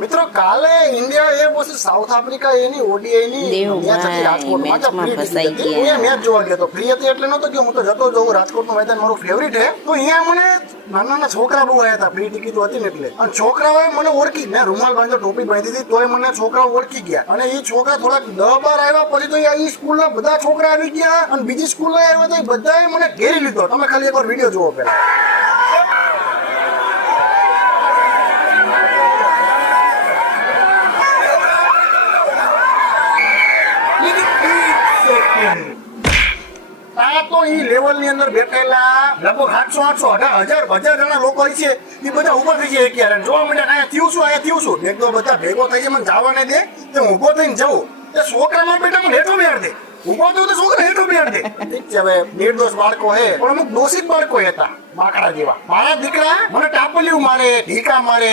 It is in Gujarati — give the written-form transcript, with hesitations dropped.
મિત્રો કાલે ઇન્ડિયા એ પછી સાઉથ આફ્રિકા એની ઓડીઆઈ ની મેચ હતી રાજકોટમાં. હું મેચ જોવા ગયો તો ફ્રી હતી એટલે નતો કે હું તો જતો જઉં. રાજકોટનું મેદાન મારું ફેવરિટ છે. તો અહીંયા મને નાના નાના છોકરા બહુ આવ્યા હતા, ફ્રી ટિકિટ હતી ને એટલે. અને છોકરાઓએ મને ઓળખી, મેં રૂમાલ બાંધ્યો, ટોપી બાંધી હતી, તોય મને છોકરાઓ ઓળખી ગયા. અને એ છોકરા થોડાક 10-12 આવ્યા પછી તો એ સ્કૂલના બધા છોકરા આવી ગયા અને બીજી સ્કૂલના આવ્યા તો બધાએ મને ઘેરી લીધો. તમે ખાલી એકવાર વિડીયો જુઓ પહેલા. તો ઈ લેવલ ની અંદર બેઠેલા લગભગ 800-800-1000 જણા લોકો હોય છે. એ બધા ઉભા થઈ જાય ક્યારે જોવા માંડ્યા અહીંયા થયું શું એક તો બધા ભેગો થઈ જાય, મને જવા નહીં દે. તો ઉભો થઈને જવું તે છોકરામાં બેટા મને હેઠો બેહાડ દે. ઉભો થયો તો છોકરા હેઠો બેહાડ દે. ઠીક છે, હવે નિર્દોષ બાળકો હે પણ અમુક દોષિત બાળકો હતા બાકડા જેવા. મારા દીકરા મને ટાપલિયું મારે, ઢીકા મારે.